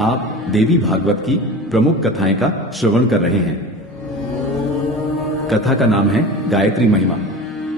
आप देवी भागवत की प्रमुख कथाएं का श्रवण कर रहे हैं। कथा का नाम है गायत्री महिमा।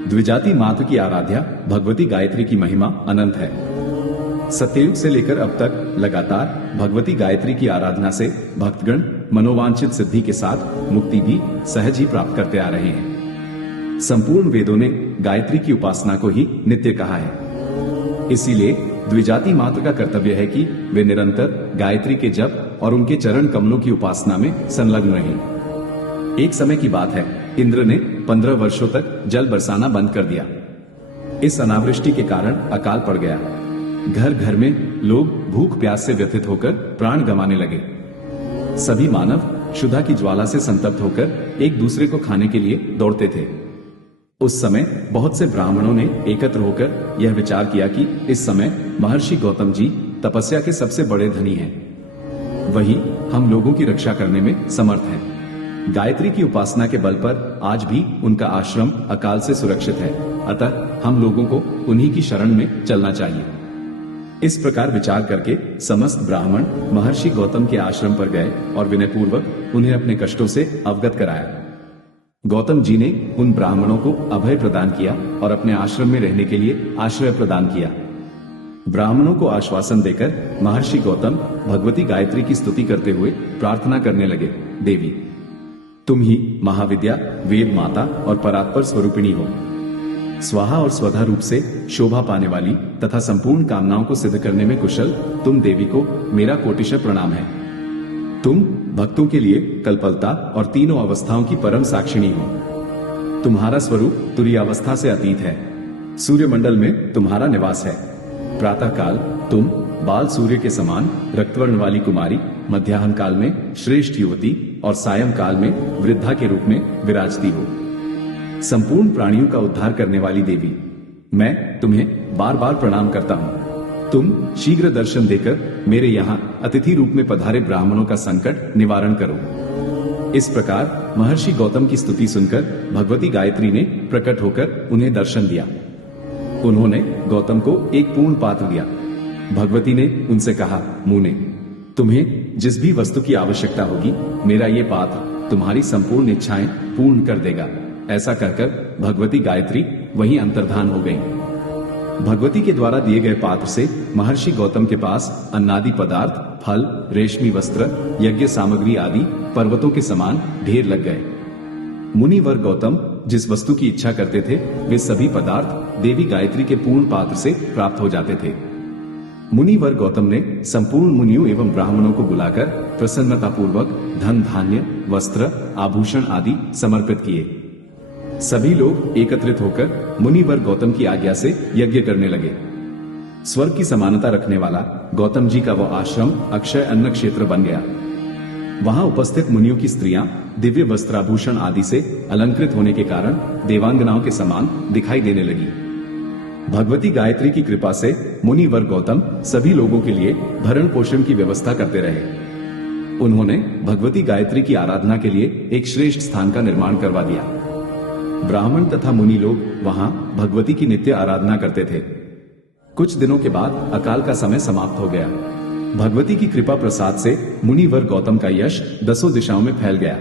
द्विजाति मात्र की आराध्या भगवती गायत्री की महिमा अनंत है। सत्ययुग से लेकर अब तक लगातार भगवती गायत्री की आराधना से भक्तगण मनोवांछित सिद्धि के साथ मुक्ति भी सहज ही प्राप्त करते आ रहे हैं। संपूर्ण वेदों ने गायत्री की उपासना को ही नित्य कहा है। इसीलिए द्विजाति मात्र का कर्तव्य है कि वे निरंतर गायत्री के जप और उनके चरण कमलों की उपासना में संलग्न रहें। एक समय की बात है, इंद्र ने 15 वर्षों तक जल बरसाना बंद कर दिया। इस अनावृष्टि के कारण अकाल पड़ गया। घर घर में लोग भूख प्यास से व्यथित होकर प्राण गंवाने लगे। सभी मानव क्षुधा की ज्वाला से संतप्त होकर एक दूसरे को खाने के लिए दौड़ते थे। उस समय बहुत से ब्राह्मणों ने एकत्र होकर यह विचार किया कि इस समय महर्षि गौतम जी तपस्या के सबसे बड़े धनी हैं। वही हम लोगों की रक्षा करने में समर्थ हैं। गायत्री की उपासना के बल पर आज भी उनका आश्रम अकाल से सुरक्षित है, अतः हम लोगों को उन्हीं की शरण में चलना चाहिए। इस प्रकार विचार करके समस्त ब्राह्मण महर्षि गौतम के आश्रम पर गए और विनयपूर्वक उन्हें अपने कष्टों से अवगत कराया। गौतम जी ने उन ब्राह्मणों को अभय प्रदान किया और अपने आश्रम में रहने के लिए आश्रय प्रदान किया। ब्राह्मणों को आश्वासन देकर महर्षि गौतम भगवती गायत्री की स्तुति करते हुए प्रार्थना करने लगे, देवी तुम ही महाविद्या, वेद माता और परात्पर स्वरूपिणी हो। स्वाहा और स्वधा रूप से शोभा पाने वाली तथा संपूर्ण कामनाओं को सिद्ध करने में कुशल तुम देवी को मेरा कोटिशः प्रणाम है। तुम भक्तों के लिए कल्पलता और तीनों अवस्थाओं की परम साक्षिणी हो। तुम्हारा स्वरूप तुरीयावस्था से अतीत है। सूर्यमंडल में तुम्हारा निवास है। प्रातः काल तुम बाल सूर्य के समान रक्तवर्ण वाली कुमारी, मध्याह्न काल में श्रेष्ठ युवती और सायं काल में वृद्धा के रूप में विराजती हो। संपूर्ण प्राणियों का उद्धार करने वाली देवी, मैं तुम्हें बार बार प्रणाम करता हूँ। तुम शीघ्र दर्शन देकर मेरे यहाँ अतिथि रूप में पधारे ब्राह्मणों का संकट निवारण करो। इस प्रकार महर्षि गौतम की स्तुति सुनकर भगवती गायत्री ने प्रकट होकर उन्हें दर्शन दिया। उन्होंने गौतम को एक पूर्ण पात्र दिया। भगवती ने उनसे कहा, मुने, तुम्हें जिस भी वस्तु की आवश्यकता होगी, मेरा ये पात्र तुम्हारी संपूर्ण इच्छाएं पूर्ण कर देगा। ऐसा कहकर भगवती गायत्री वहीं अंतर्धान हो गई। भगवती के द्वारा दिए गए पात्र से महर्षि गौतम के पास अन्नादि पदार्थ, फल, रेशमी वस्त्र, यज्ञ सामग्री आदि पर्वतों के समान ढेर लग गए। मुनिवर गौतम जिस वस्तु की इच्छा करते थे, वे सभी पदार्थ देवी गायत्री के पूर्ण पात्र से प्राप्त हो जाते थे। मुनिवर गौतम ने संपूर्ण मुनियों एवं ब्राह्मणों को बुलाकर प्रसन्नतापूर्वक धन, धान्य, वस्त्र, आभूषण आदि समर्पित किए। सभी लोग एकत्रित होकर मुनिवर गौतम की आज्ञा से यज्ञ करने लगे। स्वर्ग की समानता रखने वाला गौतम जी का वह आश्रम अक्षय अन्न क्षेत्र बन गया। वहां उपस्थित मुनियों की स्त्रियां दिव्य वस्त्राभूषण आदि से अलंकृत होने के कारण देवांगनाओं के समान दिखाई देने लगी। भगवती गायत्री की कृपा से मुनिवर गौतम सभी लोगों के लिए भरण पोषण की व्यवस्था करते रहे। उन्होंने भगवती गायत्री की आराधना के लिए एक श्रेष्ठ स्थान का निर्माण करवा दिया। ब्राह्मण तथा मुनि लोग वहां भगवती की नित्य आराधना करते थे। कुछ दिनों के बाद अकाल का समय समाप्त हो गया। भगवती की कृपा प्रसाद से मुनिवर गौतम का यश 10 दिशाओं में फैल गया।